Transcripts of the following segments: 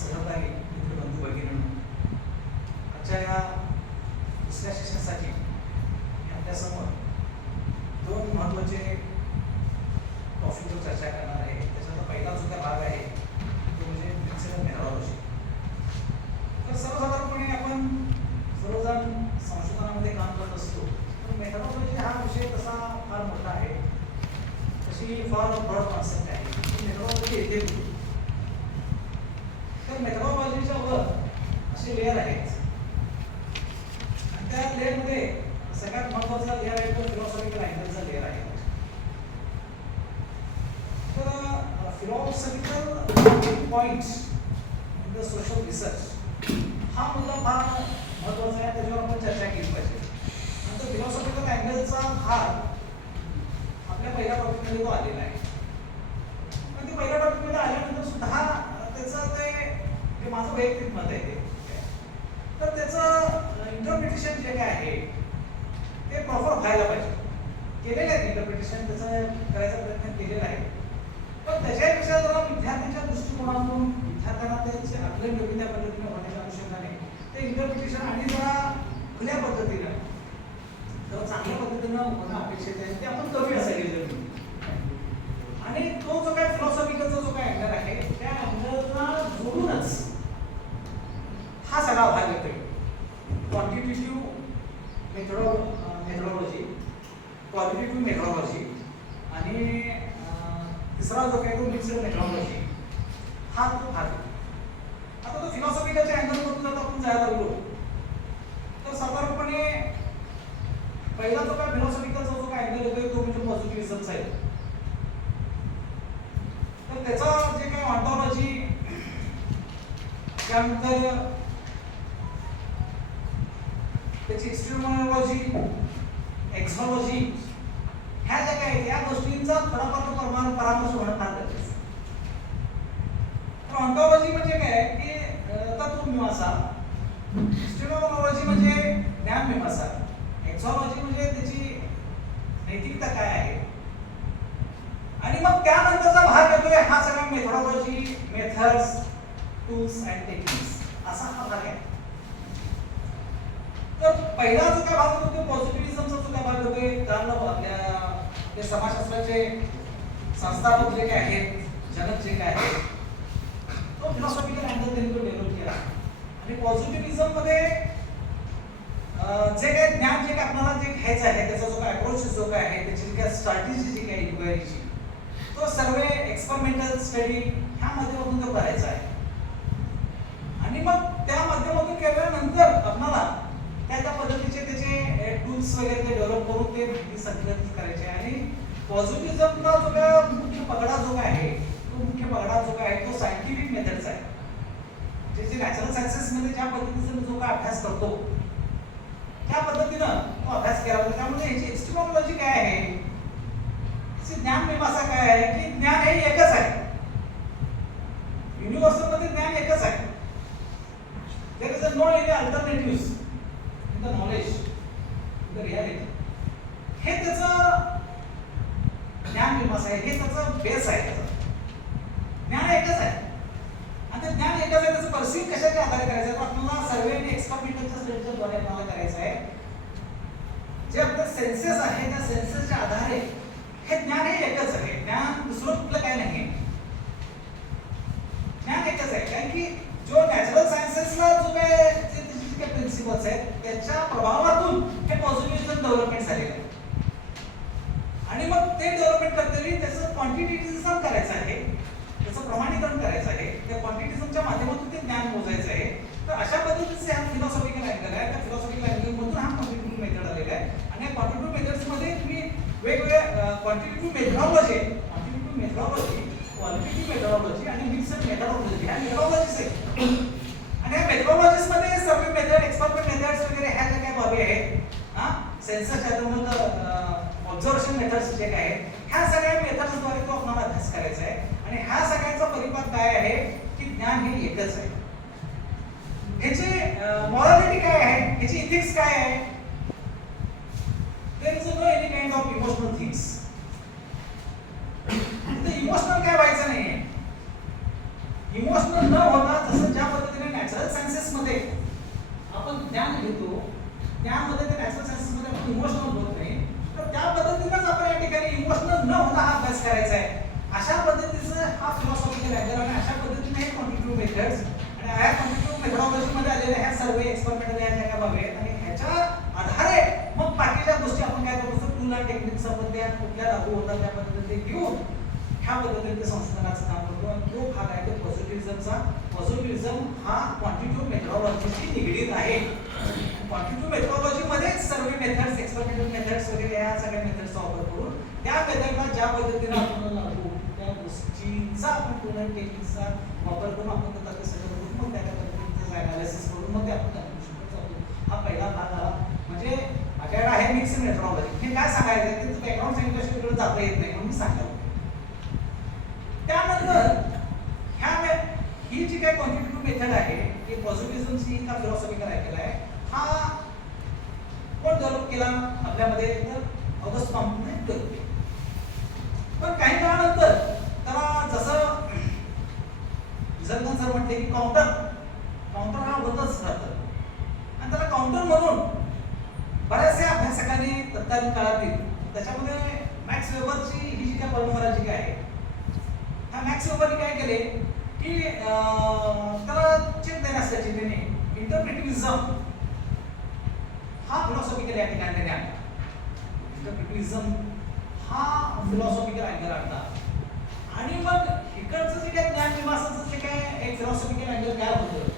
सहकारी मित्रबंधू भगिनींनो, आजच्या या दुसऱ्या सेशनसाठी मी आपल्यासमोर दोन महत्त्वाचे टॉपिकवर चर्चा करणार आहे. त्याच्यातला पहिला जो काही भाग आहे तो म्हणजे प्रिन्सिपल मेथॉडॉलॉजी. तर सर्वसाधारणपणे आपण सर्वजण संशोधनामध्ये काम करत असतो, तर मेथॉडॉलॉजी हा विषय तसा फार मोठा आहे, तशी फार ब्रॉड कॉन्सेप्ट आहे. मेथॉडॉलॉजी येते कुठे? तर मेथॉडॉलॉजीच्या वर असे लेअर आहेत आणि त्या लेअरमध्ये सगळ्यात महत्त्वाचा लेअर आहे तो फिलॉसॉफिकल अँगलचा लेअर आहे. तर philosophical points in the social research हा मुद्दा फार महत्त्वाचा आहे, त्याच्यावर आपण चर्चा केली पाहिजे. नंतर फिलॉसॉफिकल अँगलचा भाग आपल्या पहिल्या टॉपिकमध्ये तो आलेला आहे. पण ते पहिल्या टॉपिकमध्ये आल्यानंतर सुद्धा त्याचं ते माझं वैयक्तिक मत आहे तर त्याचं इंटरप्रिटेशन जे काय आहे ते प्रॉपर व्हायला पाहिजे. केलेलं आहे इंटरप्रिटेशन, त्याचं करायचा प्रयत्न केलेला आहे, पण त्याच्यापेक्षा जरा विद्यार्थ्यांच्या दृष्टिकोनातून विद्यार्थ्यांना त्यांचे आकलन योग्य त्या पद्धतीने होण्याच्या अनुषंगाने ते इंटरप्रिटेशन आणि जरा खुल्या पद्धतीनं जरा चांगल्या पद्धतीनं होणं अपेक्षित आहे. ते आपण कमी असायला आणि तो जो काय फिलॉसॉफिकलचा जो काय अँगल आहे त्या अँगलला जोडूनच हा सगळा भाग येतोय. क्वांटिटेटिव्ह मेथॉडॉलॉजी, क्वालिटेटिव्ह मेथॉडॉलॉजी आणि तिसरा जो काय तो मिक्स्ड मेथॉडॉलॉजी हा तो भाग. आता तो फिलॉसॉफिकलच्या अँगलमधून जर आपण जायला लागलो तर साधारणपणे पहिला जो काय फिलॉसॉफिकलचा जो काय अँगल येतोय तो म्हणजे पॉझिटिव्हिझमचा आहे. तर त्याचा जे काही ऑन्टॉलॉजी, त्यानंतर त्याची एक्स्ट्रीमॉलॉजी, एक्झॉलॉजी ह्या ज्या काही आहेत या गोष्टींचा थोडाफार परामर्श होणं फार गरजेचं आहे. तर ऑन्टॉलॉजी म्हणजे काय की तत्वमीमांसा, एक्स्ट्रीमॉलॉजी म्हणजे ज्ञानमीमांसा, एक्झॉलॉजी म्हणजे त्याची नैतिकता काय आहे, आणि मग त्यानंतरचा भाग येतोय हा सगळा मेथॉडॉलॉजी, मेथड्स, टूल्स अँड टेक्निक्स असा हा भाग आहे. तर पहिला जो काय भाग होतो तो पॉझिटिव्हिझमचा जो काय भाग होतोय, कारण आपल्या समाजशास्त्राचे संस्थापक जे काय आहेत, जनक जे काय आहेत, तो फिलॉसॉफिकल अँगल त्यांनी तो डेव्हलप केला. आणि पॉझिटिव्हिझम मध्ये जे काही ज्ञान जे काय आपल्याला जे घ्यायचं आहे त्याचा जो काय अप्रोच जो काय आहे, त्याची काय स्ट्रॅटेजी जी काय इन्क्वायरीची, तो सर्वे एक्सपेरिमेंटल स्टडी ह्या माध्यमातून तो करायचा आहे. आणि मग त्या माध्यमातून केल्यानंतर आपल्याला त्या पद्धतीचे त्याचे टूल्स वगैरे ते डेव्हलप करून ते माहिती संकलित करायचे. आणि पॉझिटिव्हिझमचा जो काय मुख्य पगडा जो काय आहे तो मुख्य पगडा जो काय आहे तो सायंटिफिक मेथड्स आहे. जे नॅचरल सायन्सेस मध्ये ज्या पद्धतीने जो काय अभ्यास करतो त्या पद्धतीनं तो अभ्यास केला पाहिजे. त्यामुळे याची एक्स्ट्रीमॉलॉजी काय आहे, ज्ञान मीमांसा काय आहे की ज्ञान हे एकच आहे, युनिव्हर्सल मध्ये ज्ञान एकच आहे. There is no any alternatives in the knowledge, in the reality. हे त्याचं ज्ञान मीमांसा आहे, हे त्याचं बेस आहे. त्याचं ज्ञान एकच आहे आणि ते ज्ञान एकच आहे. त्याचं पर्सिव्ह कशाच्या आधारे करायचं आहे, आपल्याला सर्वे आणि एक्सपेरिमेंटलच्या स्टडीच्या द्वारे आपल्याला करायचं आहे. जे आपले सेन्सेस आहे त्या सेन्सेसच्या आधारे हे ज्ञान हे एकच आहे. ज्ञान दुसरं कुठलं काय नाही, ज्ञान एकच आहे. कारण की जो नॅचरल सायन्सेसला जो काय त्याचे जे प्रिन्सिपल्स आहेत त्याच्या प्रभावातून हे पॉझिटिव्हिझम डेव्हलपमेंट झालेलं आहे. आणि मग ते डेव्हलपमेंट करताना त्याचं क्वांटिटेटिव्हिझम करायचं आहे, त्याचं प्रमाणीकरण करायचं आहे, त्या क्वांटिटिझमच्या माध्यमातून ते ज्ञान मोजायचं आहे. तर अशा पद्धतीचे हा फिलॉसॉफिकल अँगल आहे. त्या फिलॉसॉफिकल अँगलमधून हा क्वांटिटेटिव्ह मेथड आलेला आहे. आणि या क्वांटिटेटिव्ह मेथड्समध्ये तुम्ही वेगवेगळ्या क्वांटिटेटिव्ह मेथॉडॉलॉजी, क्वालिटेटिव्ह मेथॉडॉलॉजी आणि मिक्स्ड मेथॉडॉलॉजी ह्या मेथॉडॉलॉजीज आहेत. आणि या मेथॉडॉलॉजीज मध्ये सर्वे मेथड, एक्सपेरिमेंट मेथड्स वगैरे ह्या ज्या काही बाबी आहेत, सेन्सस ऑब्झर्वेशन मेथड्स जे काय आहेत, ह्या सगळ्या मेथड्सद्वारे तो आपल्याला अभ्यास करायचा आहे. आणि ह्या सगळ्यांचा परिपाक काय आहे की ज्ञान हे एकच आहे. ह्याची मॉरॅलिटी काय आहे, ह्याची इथिक्स काय आहे, there is no any kind of emotional things. Emotional काय व्हायचं नाहीये. इमोशनल न होता जसं ज्ञान घेतो त्यामध्ये ते नॅचरल सायन्सेसमध्ये आपण इमोशनल होत नाही, तर त्या पद्धतीनेच आपण या ठिकाणी इमोशनल न होता हा अभ्यास करायचा आहे. अशा पद्धतीचं हा फिलॉसॉफिकल अँगल आणि अशा पद्धतीने हे क्वांटिटेटिव्ह मेथड्स आणि या क्वांटिटेटिव्ह मेथडॉलॉजीमध्ये आलेल्या ह्या सर्वे एक्सपेरिमेंटल या ज्या बाबी आहेत आणि ह्याच्या आधारे मग बाकीच्या गोष्टी आपण काय करतो टूल आणि टेक्निक्स आपण त्या कुठल्या लागू होतात त्या पद्धतीने घेऊन ह्या पद्धतीने ते संशोधनाचं काम करतो. आणि तो भाग आहे तो पॉझिटिव्हिझमचा. पॉझिटिव्हिझम हा क्वांटिटेटिव्ह मेथडॉलॉजीशी निगडीत आहे. क्वांटिटेटिव्ह मेथडॉलॉजीमध्ये सर्वे मेथड्स, एक्सपेरिमेंटल मेथड्स वगैरे या सगळ्या मेथड्सचा वापर करून त्या मेथडला ज्या पद्धतीने आपण लागू त्या गोष्टींचा आपण टूल आणि टेक्निक्सचा वापर करून आपण ते सगळं करून मग त्या पद्धतीने अनालिसिस करून मग ते आपण कन्क्लुजनवर जातो. हा पहिला भाग आला. म्हणजे माझ्याकडे आहे मिक्स मेथडॉलॉजी. हे काय सांगायचं त्याचं बॅकग्राऊंड सांगितल्याशिवाय तिकडे जाता येत नाही म्हणून मी सांगतो. त्यानंतर ही जी काही क्वांटिटेटिव्ह मेथड आहे ही पॉझिटिव्हिझमची का फिलॉसॉफिकल अँगल आहे हा कोण डेव्हलप केला आपल्यामध्ये तर ऑगस्ट कॉम्पने डेव्हलप केला. पण काही काळानंतर त्याला जसं विजनगन सर म्हटले की काउंटर हा होतच राहतं आणि त्याला काउंटर म्हणून बऱ्याचशा अभ्यासकांनी तत्कालीन काळातील त्याच्यामध्ये मॅक्स वेबरची ही जी काय परंपरा जी काय आहे ह्या मॅक्स वेबरने काय केले की त्याला चेक देण्यासाठी त्याने इंटरप्रिटिव्हिझम हा फिलॉसॉफिकल या ठिकाणी त्याने आणला. इंटरप्रिटिव्हिझम हा फिलॉसॉफिकल अँगल आणला आणि मग इकडचं जे काय ज्ञान विकासाचं जे काय एक फिलॉसॉफिकल अँगल काय होतं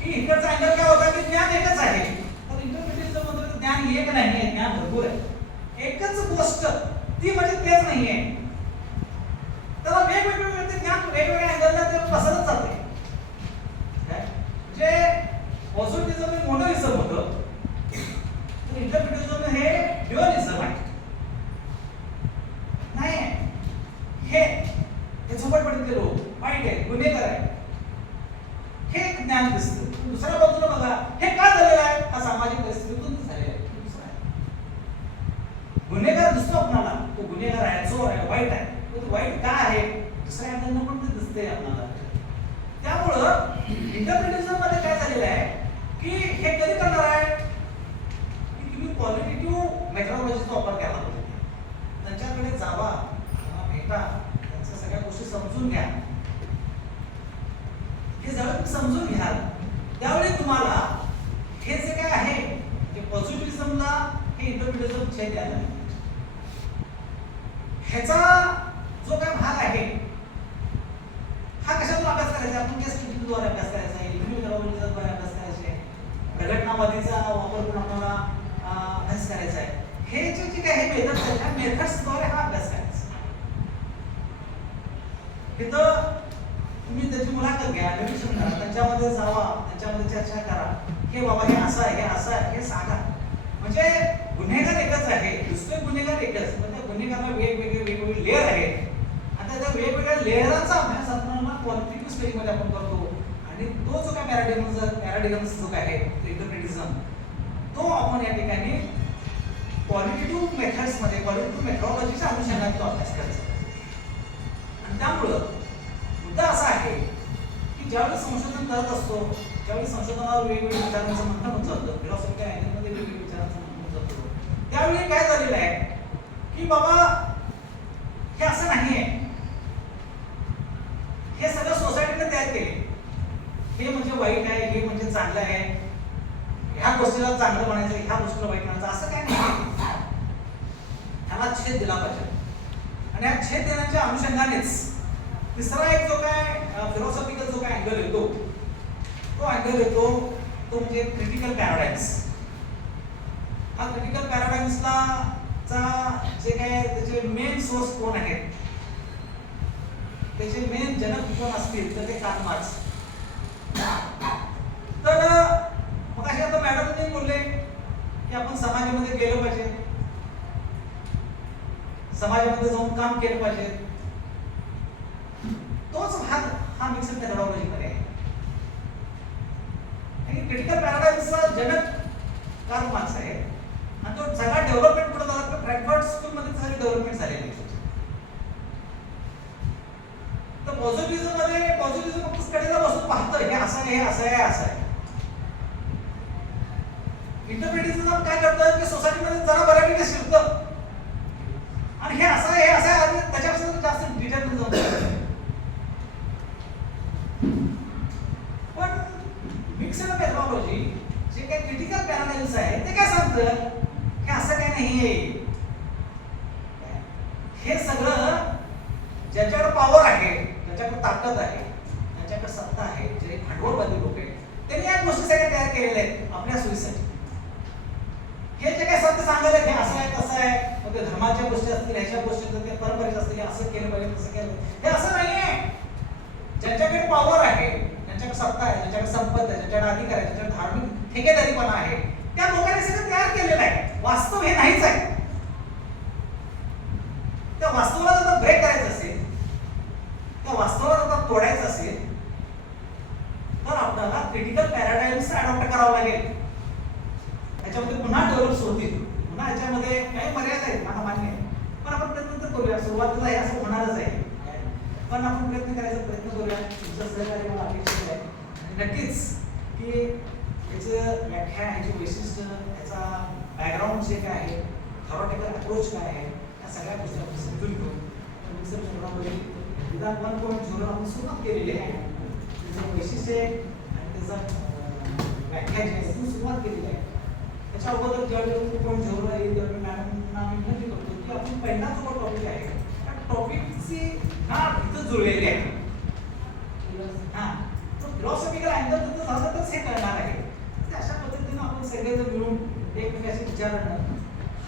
की इकडचा अँगल काय होता की ज्ञान एकच आहे. तर इंटरप्रिटिव्हिझम मध्ये ज्ञान एक नाही आहे, ज्ञान भरपूर आहे. एकच गोष्ट ती म्हणजे तेच नाही आहे. त्याला वेगवेगळे ते ज्ञान वेगवेगळ्या अँगलला ते पसरत जाते. म्हणजे पॉझिटिव्हिझम हे मोनोइझम होतं, तर इंटरप्रिटिव्हिझम हे ड्युअलिझम आहे. नाही हे झोपडपट्टीतले लोक वाईट आहे, गुन्हेगार आहे हे एक ज्ञान दिसतं. दुसऱ्या बाजूला बघा हे का झालेलं आहे हा सामाजिक परिस्थितीतून झालेला आहे. गुन्हेगार दिसतो आपल्याला, तो गुन्हेगार आहे, चोर आहे, वाईट आहे. तो वाईट का आहे दुसऱ्या अँगलनं पण ते दिसते आपल्याला. त्यामुळं इंटरप्रिटिव्हिझम मध्ये काय झालेलं आहे की हे कधी करणार आहे की तुम्ही क्वालिटेटिव्ह मेथडॉलॉजीचा वापर केला पाहिजे. त्यांच्याकडे जावा, भेटा, त्यांच्या सगळ्या गोष्टी समजून घ्या. हे जेव्हा तुम्ही समजून घ्याल त्यावेळी तुम्हाला हे जे काय आहे म्हणजे पॉझिटिव्हिझमला हे इंटरप्रिटिव्हिझम छेद द्यायला लागेल. ह्याचा जो काय भाग आहे हा कशातून अभ्यास करायचा आपण केस स्टडीद्वारे अभ्यास करायचा आहे, मेथडॉलॉजीद्वारे अभ्यास करायचा आहे, प्रगटनावादीचा वापर करून आपल्याला अभ्यास करायचा आहे. हे जे काय हे मेथड्स आहेत त्या मेथड्सद्वारे हा अभ्यास करायचा. तिथं तुम्ही त्याची मुलाखत घ्या, निरीक्षण करा, त्यांच्यामध्ये जावा, त्यांच्यामध्ये चर्चा करा. हे बाबा हे असं आहे, हे असं आहे, हे सांगा. म्हणजे गुन्हेगार एकच आहे, दुसरे गुन्हेगार एकच, म्हणजे गुन्हेगाराला वेगवेगळे लेअर आहेत. आता त्या वेगवेगळ्या लेअरांचा अभ्यास आपण क्वालिटेटिव्ह स्टडीमध्ये आपण करतो आणि तो जो काय पॅराडिगम्स जो काय आहे इंटरप्रिटिव्हिझम तो आपण या ठिकाणी क्वालिटेटिव्ह मेथड्समध्ये क्वालिटेटिव्ह मेथडॉलॉजीच्या अनुषंगाने तो अभ्यास करायचा. आणि त्यामुळं मुद्दा असा आहे की ज्यावेळी संशोधन करत असतो ज्यावेळी संशोधनावर वेगवेगळ्या विचारांचं मंथन होत जातं, फिलॉसॉफिकल अँगलमध्ये वेगवेगळ्या विचारांचं मंथन होत जातं, त्यावेळी काय झालेलं आहे की बाबा हे असं नाही आहे, हे सगळं सोसायटीने तयार केले, हे म्हणजे वाईट आहे, हे म्हणजे चांगलं आहे, ह्या गोष्टीला चांगलं म्हणायचं, ह्या गोष्टीला वाईट म्हणायचं, असं काय नाही. ह्याला छेद दिला पाहिजे आणि या छेद देण्याच्या अनुषंगानेच तिसरा एक जो काय फिलॉसॉफिकल जो काय अँगल येतो तो अँगल येतो तो म्हणजे क्रिटिकल पॅराडाइम्स. हा क्रिटिकल पॅराडाइम्सला जे काय त्याचे मेन सोर्स कोण आहेत, त्याचे मेन जनक कोण असतील तर ते कार्ल मार्क्स. तर मग असे आता मॅडमने बोलले की आपण समाजामध्ये गेलो पाहिजे, समाजामध्ये जाऊन काम केलं पाहिजे. तोच भाग हा मिक्स्ड मेथडॉलॉजी मध्ये आहे. आणि क्रिटिकल पॅराडाइम्सचा जनक कार्ल मार्क्स आहे आणि तो सगळा डेव्हलपमेंट पुढे झाला तर फ्रँकफर्ट स्कूल मध्ये सगळी डेव्हलपमेंट झालेली आहे. तर पॉझिटिव्हिझम फक्त स्टडीला बसून पाहतं हे असं आहे, हे असं आहे, असं आहे. इंटरप्रिटेशन काय करतं की सोसायटीमध्ये जरा बऱ्यापैकी शिरतं आणि हे असं आहे आणि त्याच्यापासून जास्त डिटेल जाऊन पण मिक्स्ड मेथोडॉलॉजी जे काही क्रिटिकल पॅराडायम्स आहे ते काय सांगतं की असं काय नाहीये. हे सगळं ज्याच्याकडे पॉवर आहे, ज्याच्याकडे ताकद आहे, ज्याच्याकडे सत्ता आहे, जे भांडवलवादी लोक आहेत त्यांनी या गोष्टी सगळ्या तयार केलेल्या आहेत आपल्या सोयीसाठी. हे जे काही सत्य सांगायला हे असं आहे तसं आहे, मग ते धर्माच्या गोष्टी असतील, ह्याच्या गोष्टी असतील, ते परंपरेच्या असतील, असं केलं पाहिजे तसं केलं हे असं नाहीये. ज्यांच्याकडे पॉवर आहे, ज्यांच्याकडे सत्ता आहे, ज्यांच्याकडे संपत्ती आहे, ज्यांच्याकडे अधिकार आहे, ज्यांच्याकडे धार्मिक ठेकेदारीपणा आहे, त्या लोकांनी सगळं तयार केलेलं आहे. वास्तव हे नाहीच आहे. त्या वास्तवाला जर ब्रेक करायचं असेल, त्या वास्तवाला जर तोडायचं असेल तर आपल्याला क्रिटिकल पॅराडायम्स अडॉप्ट करावं लागेल. त्याच्यामध्ये पुन्हा डेव्हलप्स होतील, पुन्हा याच्यामध्ये काही मर्यादा आहेत, मला मान्य आहे, पण आपण प्रयत्न तर करूया. सुरुवातीला हे असं होणारच आहे, पण आपण प्रयत्न करूया. तुमचं सहकार्य मला अपेक्षित आहे आणि नक्कीच की याचं व्याख्या, ह्याची वैशिष्ट्य, याचा बॅकग्राऊंड जे काय आहे, थॉरॉटिकल अप्रोच काय आहे, या सगळ्या गोष्टी आपण समजून घेऊ. मिक्सर मेथोडॉलॉजी विधान 1.0 आपण सुरुवात केलेली आहे. त्याचं वैशिष्ट्य आणि त्याचा व्याख्या जी आहे ती सुरुवात केलेली आहे. त्याच्या अगोदर ज्यावेळी 2.0 येईल त्यावेळी मॅडमना मी विनंती करतो की आपण पहिला जो टॉपिक आहे त्या टॉपिकची इथं जुळलेली आहे. हां, तो फिलॉसॉफिकल अँगल तिथं झालं तरच हे कळणार आहे. अशा पद्धतीने आपण सगळेजण मिळून एकमेकाशी विचार करणं,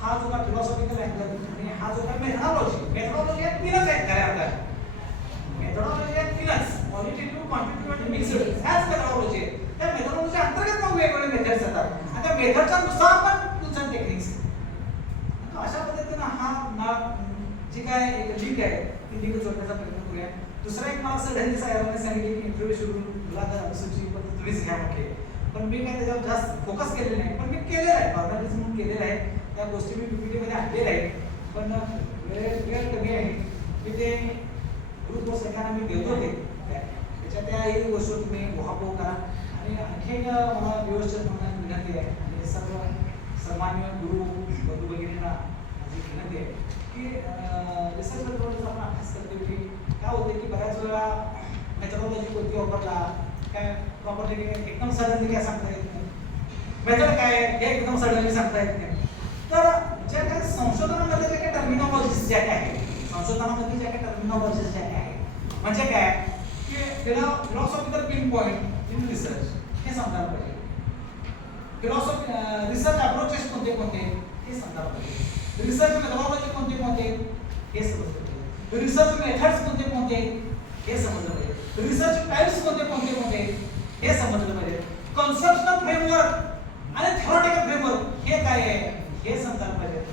हा जो का फिलॉसॉफिकल अँगल आणि हा जो का मेथोडॉलॉजी या तीनच आहेत खऱ्या अर्थाने. मेथोडॉलॉजी या तीनच, क्वालिटेटिव्ह, क्वांटिटेटिव्ह आणि मिक्स्ड, ह्याच मेथोडॉलॉजी आहे. त्या मेथोडॉलॉजी अंतर्गत मग वेगवेगळे मेथड्स येतात आणि त्या मेथडच्या नुसार पण टूल्स अँड टेक्निक्स. अशा पद्धतीने हा जी काय एक लिंक आहे ती लिंक जोडण्याचा प्रयत्न करूया. दुसरा एक मला सर साहेबांनी सांगितले की इंटरव्ह्यू शेड्यूल मुलाखत अनुसूची पद्धत तुम्हीच घ्या म्हटले, पण मी काय त्याच्यावर जास्त फोकस केलेलं नाही, पण मी केलेलं आहे, फॉर्मॅलिटीज म्हणून केलेलं आहे. त्या गोष्टी मी पीपीटी मध्ये आणलेल्या आहेत, पण वेळ कमी आहे की ते ग्रुप सगळ्यांना मी देतो ते त्याच्या त्याही गोष्टी तुम्ही उहापोह करा. आणि आणखी एक मला व्यवस्थित म्हणण्याची विनंती आहे आणि सर्व सन्मान्य गुरु बंधू भगिनींना माझी विनंती आहे की रिसर्च मेथोडॉलॉजीचा आपण अभ्यास करतो की काय होते की बऱ्याच वेळा मेथोडॉलॉजी कोणती वापरला काय प्रॉपरली एकदम सडनली काय सांगता येत नाही, मेथड काय हे एकदम सडनली सांगता येत नाही. तर ज्या काही संशोधनामध्ये ज्या काही टर्मिनॉलॉजीज ज्या काय आहे, संशोधनामध्ये ज्या काही टर्मिनॉलॉजीज ज्या काय आहे म्हणजे काय की त्याला philosophical pin point in research हे समजायला पाहिजे. रिसर्च अप्रोचेस कोणते कोणते हे समजायला पाहिजे. रिसर्च मेथोडॉलॉजी कोणते कोणते हे समजलं पाहिजे. रिसर्च मेथड्स कोणते कोणते हे समजलं पाहिजे. रिसर्च टाइप्स कोणते कोणते हे समजलं पाहिजे. कन्सेप्शनल फ्रेमवर्क आणि थ्योरेटिकल फ्रेमवर्क हे काय आहे हे समजायला पाहिजे.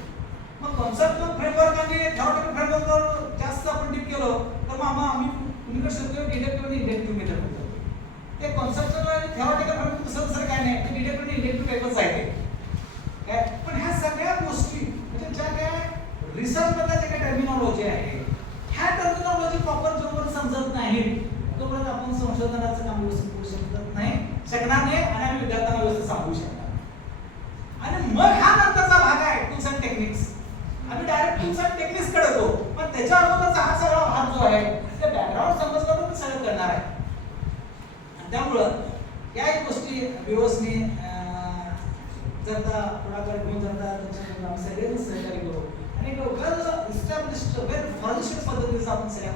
मग कन्सेप्शनल फ्रेमवर्क आणि थ्योरेटिकल फ्रेमवर्कवर जास्त आपण डीप केलो तर मग आम्ही कुणीकडे शिकतो डिडक्टिव्ह आणि इंडक्टिव्ह मेथड म्हणतो. ते कन्सेप्शनल आणि थ्योरेटिकल फ्रेमवर्क दुसरं काय नाही, ते डिडक्टिव्ह आणि इंडक्टिव्ह पेपर्स आहेत काय. पण ह्या सगळ्या गोष्टी म्हणजे ज्या काय रिसर्च मधल्या ज्या काही टर्मिनॉलॉजी आहे ह्या टर्मिनॉलॉजी प्रॉपर जोपर्यंत समजत नाही तोपर्यंत आपण संशोधनाचं काम व्यवस्थित करू शकणार नाही आणि आम्ही विद्यार्थ्यांना व्यवस्थित सांगू शकणार. आणि मग हा नंतरचा भाग आहे टूल्स अँड टेक्निक्स. आम्ही डायरेक्ट टूल्स अँड टेक्निक्स कडे येतो, पण त्याच्या अगोदरचा हा सगळा भाग जो आहे ते बॅकग्राऊंड समजलं तर सगळं करणार आहे. आणि त्यामुळं या गोष्टी व्यवस्थित जर पुढाकार घेऊन जाता त्याच्यामध्ये आम्ही सगळेजण सहकार्य करू आणि वेल इस्टॅब्लिश्ड वेल फर्निश्ड पद्धतीचं आपण सगळ्या